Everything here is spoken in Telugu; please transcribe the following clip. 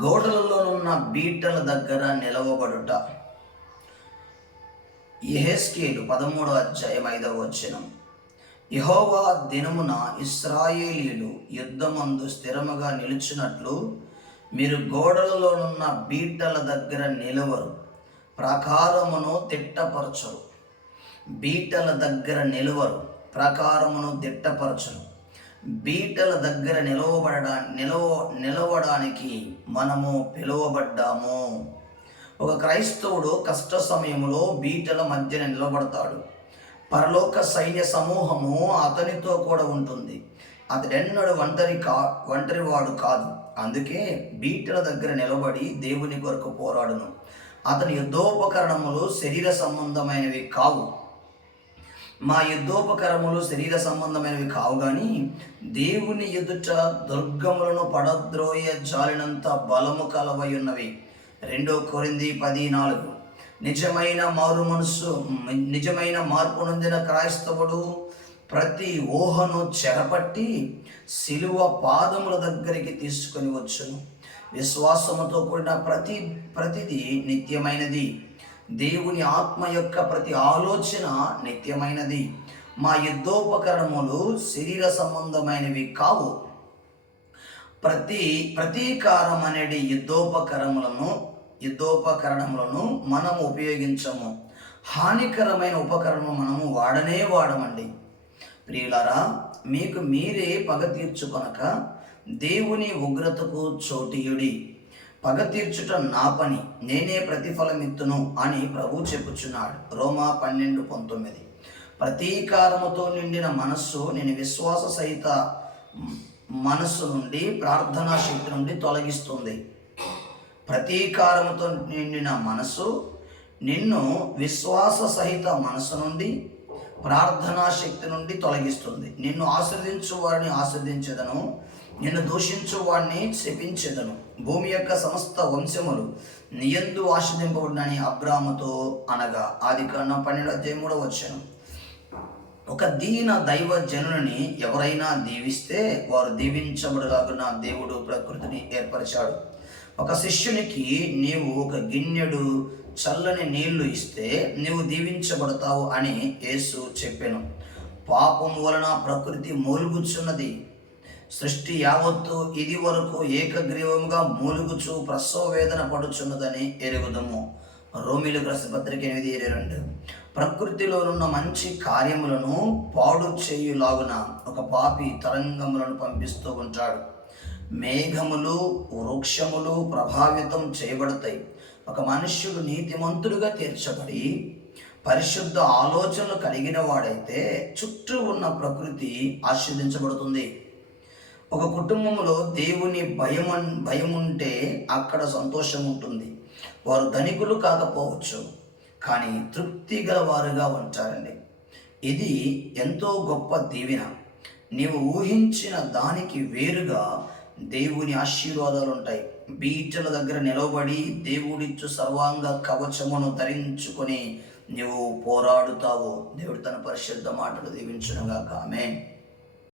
గోడలలోనున్న బీటల దగ్గర నిలవబడుట. యెహెజ్కేలు 13:5. యెహోవా దినమున ఇశ్రాయేలీయులు యుద్ధమందు స్థిరముగా నిలిచినట్లు మీరు గోడలలోనున్న బీటల దగ్గర నిలవరు, ప్రాకారమును దిట్టపరచరు. బీటల దగ్గర నిలవరు, ప్రాకారమును దిట్టపరచరు. బీటల దగ్గర నిలవడానికి మనము పిలువబడ్డాము. ఒక క్రైస్తవుడు కష్ట సమయంలో బీటల మధ్యన నిలబడతాడు. పరలోక సైన్య సమూహము అతనితో కూడా ఉంటుంది. అతడెన్నడు ఒంటరివాడు కాదు. అందుకే బీటల దగ్గర నిలబడి దేవుని కొరకు పోరాడును. అతని యుద్ధోపకరణములు శరీర సంబంధమైనవి కావు. మా యుద్ధోపకరములు శరీర సంబంధమైనవి కావు కానీ దేవుని ఎదుట దుర్గములను పడద్రోయ జాలినంత బలము కలవై ఉన్నవి. 2 కొరింథీ 10:4. నిజమైన మార్పు నొందిన క్రైస్తవుడు ప్రతి ఊహను చెరపట్టి సిలువ పాదముల దగ్గరికి తీసుకొని వచ్చును. విశ్వాసముతో కూడిన ప్రతిదీ నిత్యమైనది. దేవుని ఆత్మ యొక్క ప్రతి ఆలోచన నిత్యమైనది. మా యుద్ధోపకరణములు శరీర సంబంధమైనవి కావు. ప్రతీకారం అనేది యుద్ధోపకరణములను మనము ఉపయోగించము. హానికరమైన ఉపకరణము మనము వాడమండి. ప్రియులారా, మీకు మీరే పగ తీర్చుకొనక దేవుని ఉగ్రతకు చోటియుడి. పగ తీర్చుట నా పని, నేనే ప్రతిఫలమిత్తును అని ప్రభు చెప్పుచున్నాడు. రోమా 12:19. ప్రతీకారముతో నిండిన మనస్సు నేను విశ్వాస సహిత మనస్సు నుండి, ప్రార్థనా శక్తి నుండి తొలగిస్తుంది. ప్రతీకారముతో నిండిన మనస్సు నిన్ను విశ్వాస సహిత మనస్సు నుండి, ప్రార్థనా శక్తి నుండి తొలగిస్తుంది. నిన్ను ఆశీర్వదించు వారిని ఆశీర్వదించెదను, నిన్ను దూషించు వాడిని శపించెదను. భూమి యొక్క సమస్త వంశములు నీయందు ఆశీర్వదింపబడినని అబ్రాహాముతో అనగా. ఆదికాండం 12:3. ఒక దీన దైవ జనుని ఎవరైనా దీవిస్తే వారు దీవించబడులాగున దేవుడు ప్రకృతిని ఏర్పరిచాడు. ఒక శిష్యునికి నీవు ఒక గిన్నెడు చల్లని నీళ్లు ఇస్తే నీవు దీవించబడతావు అని యేసు చెప్పెను. పాపం వలన ప్రకృతి మూలుగుచున్నది. సృష్టి యావత్తు ఇది వరకు ఏకగ్రీవముగా మూలుగుచు ప్రసవ వేదన పడుచున్నదని ఎరుగుదము. రోమిలకు రాసిన పత్రిక 8:22. ప్రకృతిలోనున్న మంచి కార్యములను పాడు చేయులాగున ఒక పాపి తరంగములను పంపిస్తూ ఉంటాడు. మేఘములు, వృక్షములు ప్రభావితం చేయబడతాయి. ఒక మనుష్యుడు నీతిమంతుడుగా తీర్చబడి పరిశుద్ధ ఆలోచనలు కలిగిన వాడైతే చుట్టూ ఉన్న ప్రకృతి ఆశీర్వదించబడుతుంది. ఒక కుటుంబంలో దేవుని భయం ఉంటే అక్కడ సంతోషం ఉంటుంది. వారు ధనికులు కాకపోవచ్చు, కానీ తృప్తి గల వారుగా ఉంటారండి. ఇది ఎంతో గొప్ప దీవెన. నీవు ఊహించిన దానికి వేరుగా దేవుని ఆశీర్వాదాలు ఉంటాయి. బీటల దగ్గర నిలబడి దేవుడిచ్చు సర్వాంగ కవచమును ధరించుకొని నీవు పోరాడుతావు. దేవుడు తన పరిశుద్ధ మాటలు దీవించునుగాక. ఆమేన్.